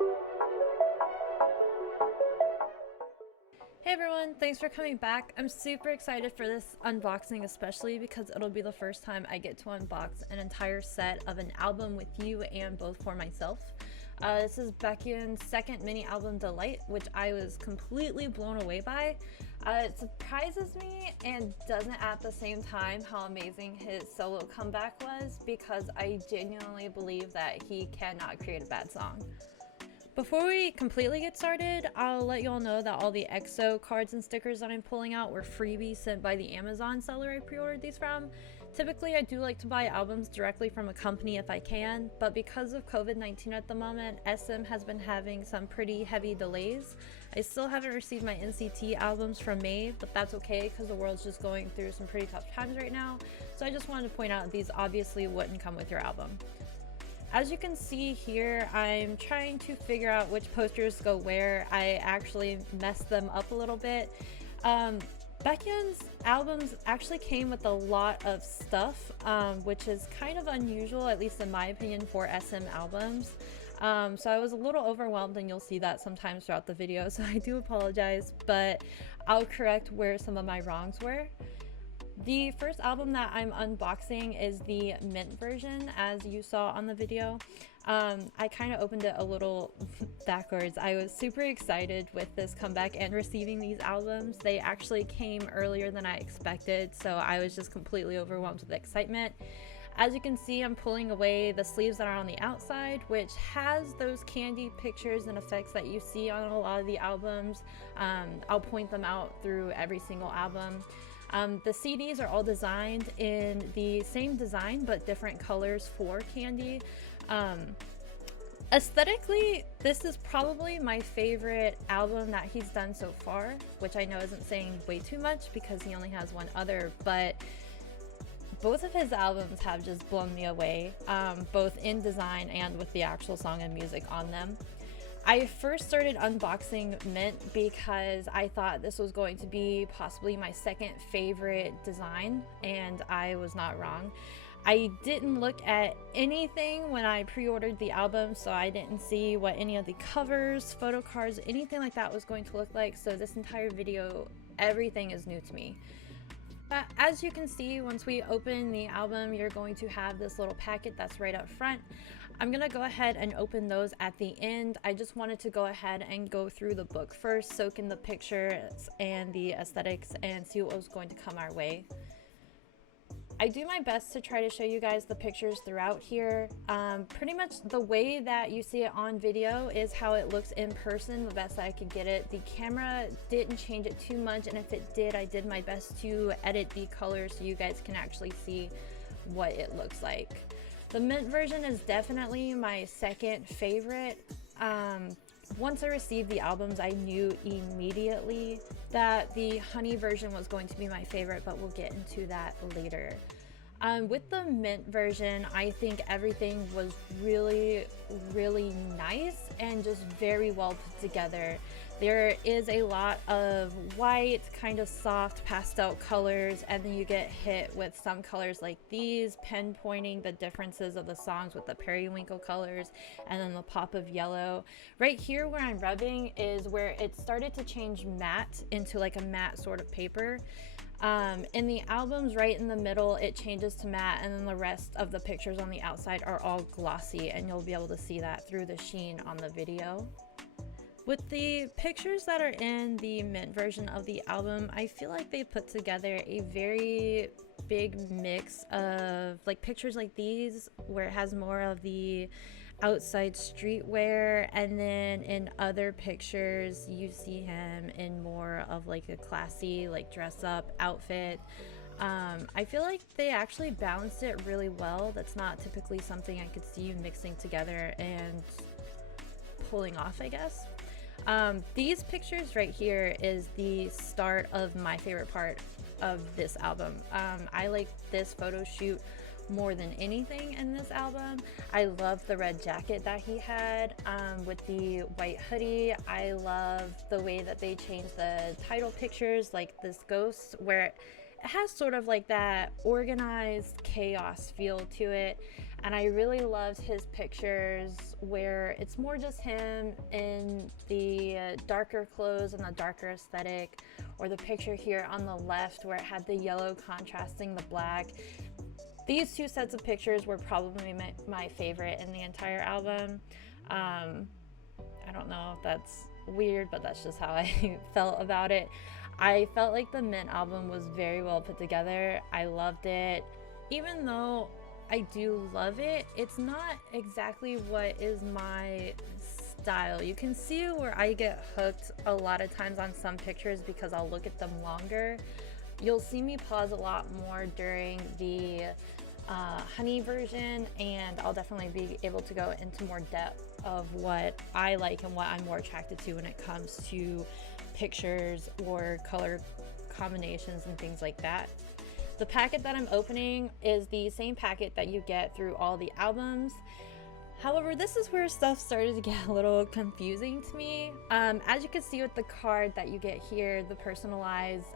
Hey everyone, thanks for coming back. I'm super excited for this unboxing, especially because it'll be the first time I get to unbox an entire set of an album with you and both for myself. This is Baekhyun's second mini album, Delight, which I was completely blown away by. It surprises me and doesn't at the same time how amazing his solo comeback was, because I genuinely believe that he cannot create a bad song. Before we completely get started, I'll let you all know that all the EXO cards and stickers that I'm pulling out were freebies sent by the Amazon seller I pre-ordered these from. Typically, I do like to buy albums directly from a company if I can, but because of COVID-19 at the moment, SM has been having some pretty heavy delays. I still haven't received my NCT albums from May, but that's okay because the world's just going through some pretty tough times right now, so I just wanted to point out these obviously wouldn't come with your album. As you can see here, I'm trying to figure out which posters go where. I actually messed them up a little bit. Baekhyun's albums actually came with a lot of stuff, which is kind of unusual, at least in my opinion, for SM albums. So I was a little overwhelmed, and you'll see that sometimes throughout the video, so I do apologize, but I'll correct where some of my wrongs were. The first album that I'm unboxing is the mint version, as you saw on the video. I kind of opened it a little backwards. I was super excited with this comeback and receiving these albums. They actually came earlier than I expected, so I was just completely overwhelmed with excitement. As you can see, I'm pulling away the sleeves that are on the outside, which has those candy pictures and effects that you see on a lot of the albums. I'll point them out through every single album. The CDs are all designed in the same design but different colors for candy. Aesthetically, this is probably my favorite album that he's done so far, which I know isn't saying way too much because he only has one other, but both of his albums have just blown me away, both in design and with the actual song and music on them. I first started unboxing Mint because I thought this was going to be possibly my second favorite design, and I was not wrong. I didn't look at anything when I pre-ordered the album, so I didn't see what any of the covers, photo cards, anything like that was going to look like, so this entire video, everything is new to me. But as you can see, once we open the album, you're going to have this little packet that's right up front. I'm gonna go ahead and open those at the end. I just wanted to go ahead and go through the book first, soak in the pictures and the aesthetics, and see what was going to come our way. I do my best to try to show you guys the pictures throughout here. Pretty much the way that you see it on video is how it looks in person, the best I could get it. The camera didn't change it too much, and if it did, I did my best to edit the colors so you guys can actually see what it looks like. The mint version is definitely my second favorite. Once I received the albums, I knew immediately that the honey version was going to be my favorite, but we'll get into that later. With the mint version, I think everything was really, really nice and just very well put together. There is a lot of white, kind of soft pastel colors, and then you get hit with some colors like these, pinpointing the differences of the songs with the periwinkle colors and then the pop of yellow. Right here where I'm rubbing is where it started to change matte into like a matte sort of paper. In the albums, right in the middle, it changes to matte, and then the rest of the pictures on the outside are all glossy, and you'll be able to see that through the sheen on the video. With the pictures that are in the mint version of the album, I feel like they put together a very big mix of like pictures like these where it has more of the outside streetwear, and then in other pictures you see him in more of like a classy like dress up outfit. I feel like they actually balanced it really well. That's not typically something I could see you mixing together and pulling off, I guess. These pictures right here is the start of my favorite part of this album. I like this photo shoot more than anything in this album. I love the red jacket that he had with the white hoodie. I love the way that they changed the title pictures, like this ghost, where it has sort of like that organized chaos feel to it. And I really loved his pictures where it's more just him in the darker clothes and the darker aesthetic, or the picture here on the left where it had the yellow contrasting the black. These two sets of pictures were probably my favorite in the entire album. I don't know if that's weird, but that's just how I felt about it. I felt like the Mint album was very well put together. I loved it. Even though I do love it, it's not exactly what is my style. You can see where I get hooked a lot of times on some pictures because I'll look at them longer. You'll see me pause a lot more during the honey version, and I'll definitely be able to go into more depth of what I like and what I'm more attracted to when it comes to pictures or color combinations and things like that. The packet that I'm opening is the same packet that you get through all the albums. However, this is where stuff started to get a little confusing to me. As you can see with the card that you get here, the personalized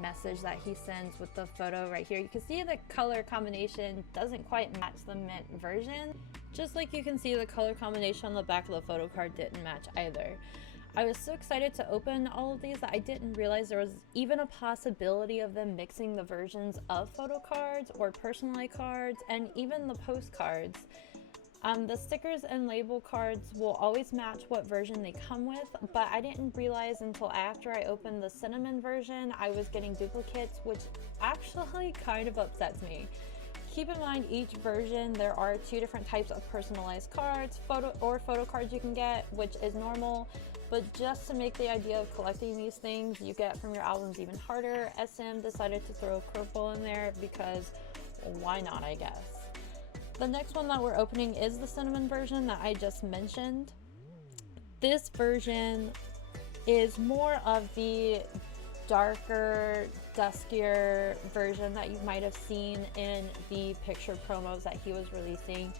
message that he sends with the photo right here, you can see the color combination doesn't quite match the Mint version. Just like you can see the color combination on the back of the photo card didn't match either. I was so excited to open all of these that I didn't realize there was even a possibility of them mixing the versions of photo cards or personalized cards and even the postcards. The stickers and label cards will always match what version they come with, but I didn't realize until after I opened the cinnamon version I was getting duplicates, which actually kind of upsets me. Keep in mind, each version there are 2 different types of personalized cards, photo cards you can get, which is normal. But just to make the idea of collecting these things you get from your albums even harder, SM decided to throw a curveball in there because why not, I guess. The next one that we're opening is the cinnamon version that I just mentioned. This version is more of the darker, duskier version that you might have seen in the picture promos that he was releasing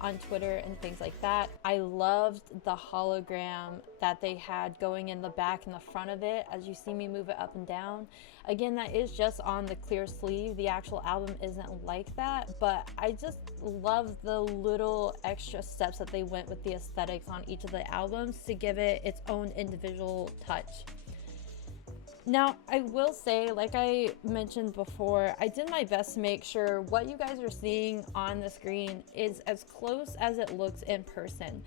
on Twitter and things like that. I loved the hologram that they had going in the back and the front of it as you see me move it up and down. Again, that is just on the clear sleeve. The actual album isn't like that, but I just love the little extra steps that they went with the aesthetics on each of the albums to give it its own individual touch. Now, I will say, like I mentioned before, I did my best to make sure what you guys are seeing on the screen is as close as it looks in person.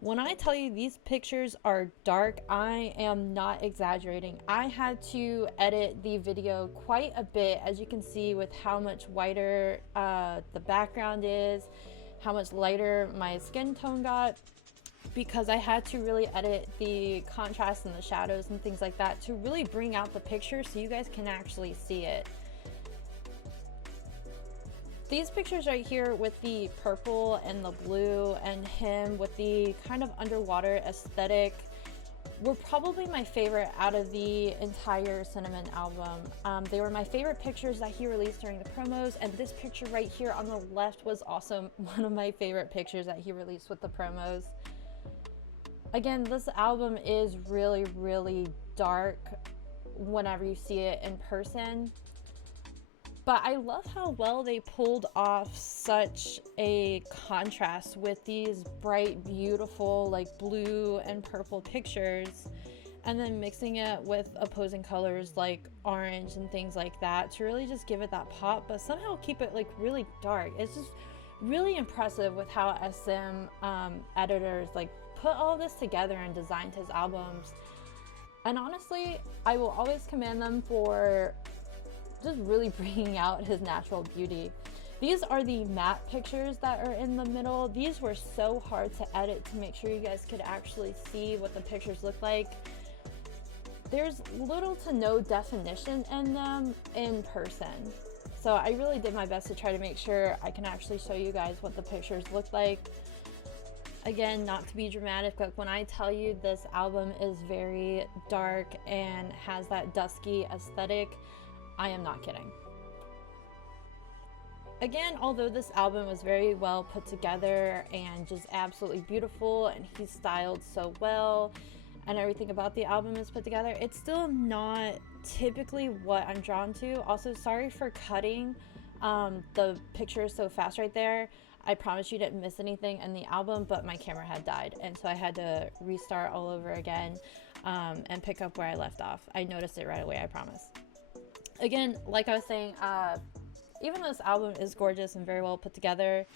When I tell you these pictures are dark, I am not exaggerating. I had to edit the video quite a bit, as you can see, with how much whiter the background is, how much lighter my skin tone got, because I had to really edit the contrast and the shadows and things like that to really bring out the picture so you guys can actually see it. These pictures right here with the purple and the blue and him with the kind of underwater aesthetic were probably my favorite out of the entire Cinnamon album. They were my favorite pictures that he released during the promos, and this picture right here on the left was also one of my favorite pictures that he released with the promos. Again, this album is really, really dark whenever you see it in person. But I love how well they pulled off such a contrast with these bright, beautiful, like blue and purple pictures, and then mixing it with opposing colors like orange and things like that to really just give it that pop, but somehow keep it like really dark. It's just really impressive with how SM editors like put all this together and designed his albums. And honestly, I will always commend them for just really bringing out his natural beauty. These are the matte pictures that are in the middle. These were so hard to edit to make sure you guys could actually see what the pictures look like. There's little to no definition in them in person. So I really did my best to try to make sure I can actually show you guys what the pictures look like. Again, not to be dramatic, but when I tell you this album is very dark and has that dusky aesthetic, I am not kidding. Again, although this album was very well put together and just absolutely beautiful, and he's styled so well, and everything about the album is put together, it's still not typically what I'm drawn to. Also, sorry for cutting the picture so fast right there. I promise you didn't miss anything in the album, but my camera had died, and so I had to restart all over again and pick up where I left off. I noticed it right away, I promise. Again, like I was saying, even though this album is gorgeous and very well put together,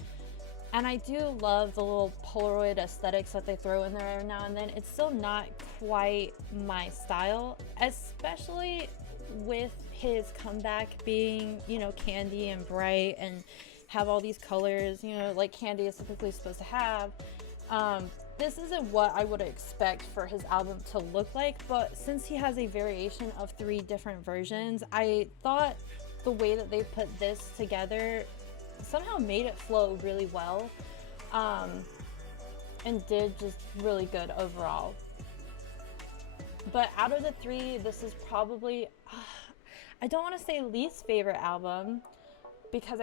and I do love the little Polaroid aesthetics that they throw in there every now and then, it's still not quite my style, especially with his comeback being, you know, candy and bright and have all these colors, you know, like candy is typically supposed to have. This isn't what I would expect for his album to look like, but since he has a variation of 3 different versions, I thought the way that they put this together somehow made it flow really well, and did just really good overall. But out of the 3, this is probably, I don't want to say least favorite album, because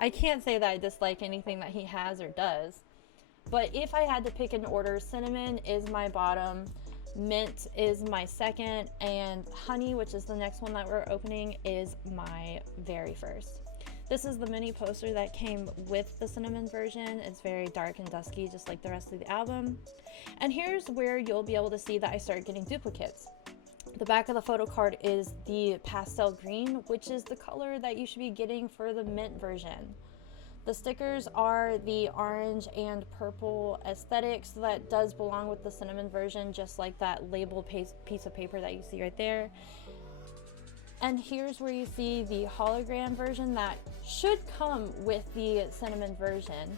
I can't say that I dislike anything that he has or does. But if I had to pick an order, Cinnamon is my bottom, Mint is my second, and Honey, which is the next one that we're opening, is my very first. This is the mini poster that came with the Cinnamon version. It's very dark and dusky, just like the rest of the album. And here's where you'll be able to see that I started getting duplicates. The back of the photo card is the pastel green, which is the color that you should be getting for the Mint version. The stickers are the orange and purple aesthetic, so that does belong with the Cinnamon version, just like that label piece of paper that you see right there. And here's where you see the hologram version that should come with the Cinnamon version,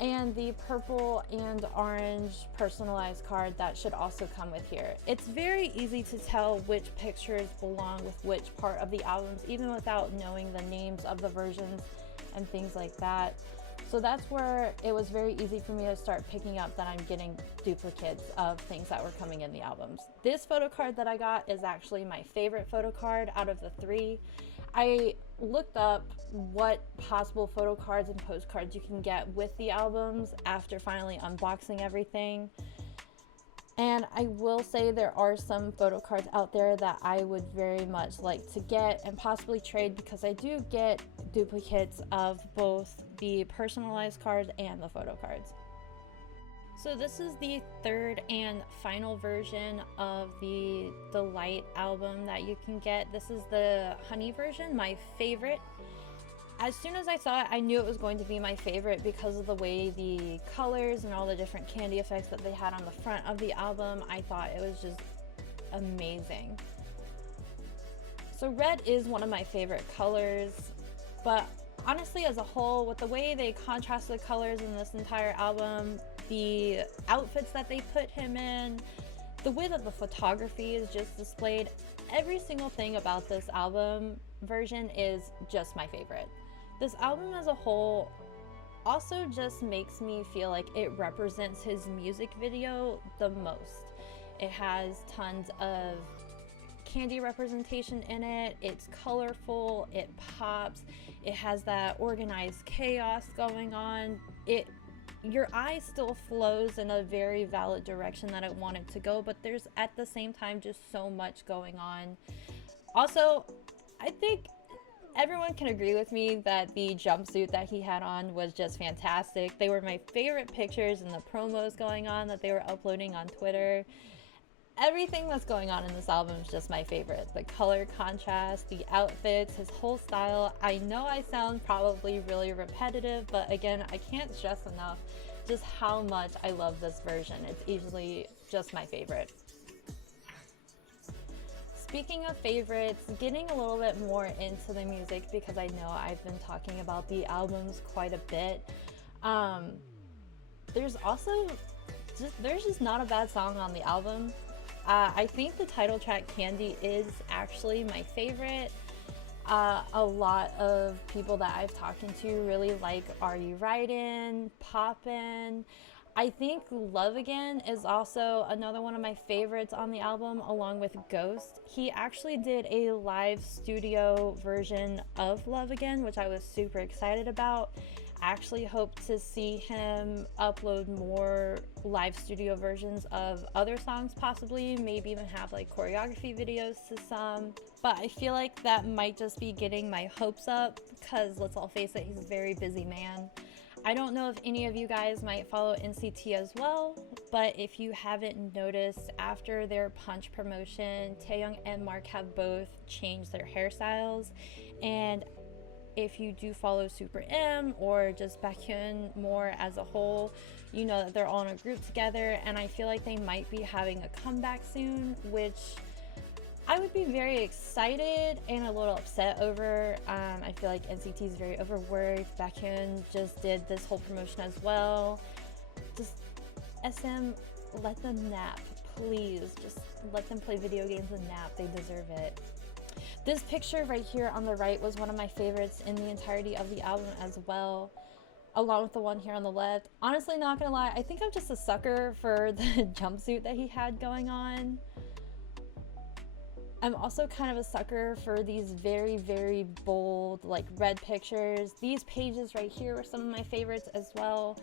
and the purple and orange personalized card that should also come with here. It's very easy to tell which pictures belong with which part of the albums, even without knowing the names of the versions and things like that. So that's where it was very easy for me to start picking up that I'm getting duplicates of things that were coming in the albums. This photo card that I got is actually my favorite photo card out of the 3. I looked up what possible photo cards and postcards you can get with the albums after finally unboxing everything. And I will say there are some photo cards out there that I would very much like to get and possibly trade, because I do get duplicates of both the personalized cards and the photo cards. So this is the 3rd and final version of the Delight album that you can get. This is the Honey version, my favorite. As soon as I saw it, I knew it was going to be my favorite because of the way the colors and all the different candy effects that they had on the front of the album. I thought it was just amazing. So red is one of my favorite colors, but honestly, as a whole, with the way they contrast the colors in this entire album, the outfits that they put him in, the way that the photography is just displayed, every single thing about this album version is just my favorite. This album as a whole also just makes me feel like it represents his music video the most. It has tons of candy representation in it, it's colorful, it pops, it has that organized chaos going on. Your eye still flows in a very valid direction that I want it to go, but there's at the same time just so much going on. Also, I think everyone can agree with me that the jumpsuit that he had on was just fantastic. They were my favorite pictures in the promos going on that they were uploading on Twitter. Everything that's going on in this album is just my favorite. The color contrast, the outfits, his whole style. I know I sound probably really repetitive, but again, I can't stress enough just how much I love this version. It's easily just my favorite. Speaking of favorites, getting a little bit more into the music, because I know I've been talking about the albums quite a bit. There's just not a bad song on the album. I think the title track Candy is actually my favorite. A lot of people that I've talked to really like Are You Ridin', Poppin'. I think Love Again is also another one of my favorites on the album, along with Ghost. He actually did a live studio version of Love Again, which I was super excited about. actually hope to see him upload more live studio versions of other songs, possibly, maybe even have like choreography videos to some. But I feel like that might just be getting my hopes up, because let's all face it, he's a very busy man. I don't know if any of you guys might follow NCT as well, but if you haven't noticed, after their Punch promotion, Taehyung and Mark have both changed their hairstyles. And if you do follow Super M or just Baekhyun more as a whole, you know that they're all in a group together, and I feel like they might be having a comeback soon, which I would be very excited and a little upset over. I feel like NCT is very overworked. Baekhyun just did this whole promotion as well. Just SM, let them nap, please. Just let them play video games and nap. They deserve it. This picture right here on the right was one of my favorites in the entirety of the album as well, along with the one here on the left. Honestly, not gonna lie, I think I'm just a sucker for the jumpsuit that he had going on. I'm also kind of a sucker for these very, very bold, like red pictures. These pages right here were some of my favorites as well.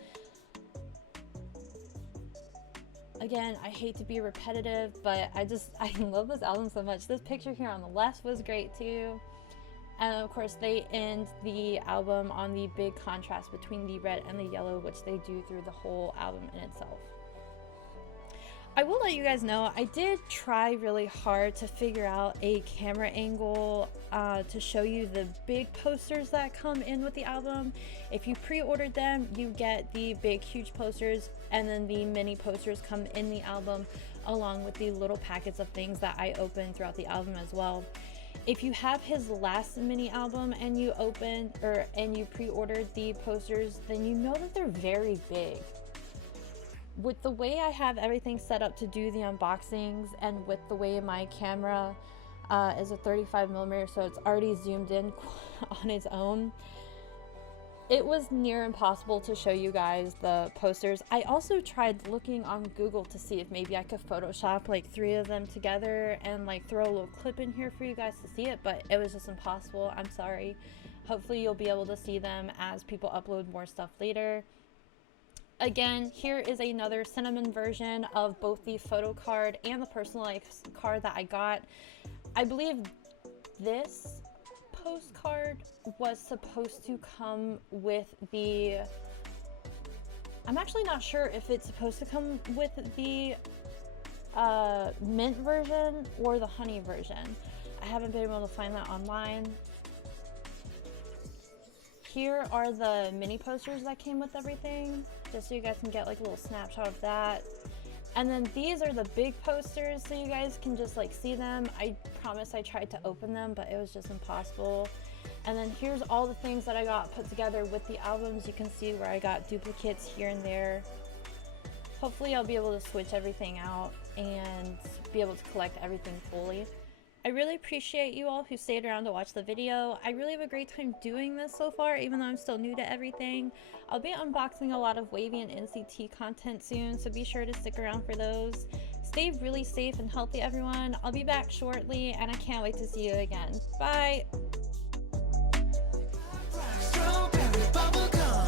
Again, I hate to be repetitive, but I love this album so much. This picture here on the left was great too. And of course, they end the album on the big contrast between the red and the yellow, which they do through the whole album in itself. I will let you guys know, I did try really hard to figure out a camera angle to show you the big posters that come in with the album. If you pre-ordered them, you get the big, huge posters, and then the mini posters come in the album, along with the little packets of things that I opened throughout the album as well. If you have his last mini album and you pre-ordered the posters, then you know that they're very big. With the way I have everything set up to do the unboxings, and with the way my camera is a 35mm, so it's already zoomed in on its own, it was near impossible to show you guys the posters. I also tried looking on Google to see if maybe I could Photoshop like 3 of them together and like throw a little clip in here for you guys to see it, but it was just impossible. I'm sorry. Hopefully you'll be able to see them as people upload more stuff later. Again, here is another cinnamon version of both the photo card and the personalized card that I got. I believe this postcard was supposed to come with the... I'm actually not sure if it's supposed to come with the mint version or the honey version. I haven't been able to find that online. Here are the mini posters that came with everything, just so you guys can get like a little snapshot of that. And then these are the big posters, so you guys can just like see them. I promise I tried to open them, but it was just impossible. And then here's all the things that I got put together with the albums. You can see where I got duplicates here and there. Hopefully I'll be able to switch everything out and be able to collect everything fully. I really appreciate you all who stayed around to watch the video. I really have a great time doing this so far, even though I'm still new to everything. I'll be unboxing a lot of Wavy and NCT content soon, so be sure to stick around for those. Stay really safe and healthy, everyone. I'll be back shortly, and I can't wait to see you again. Bye! Strawberry bubblegum,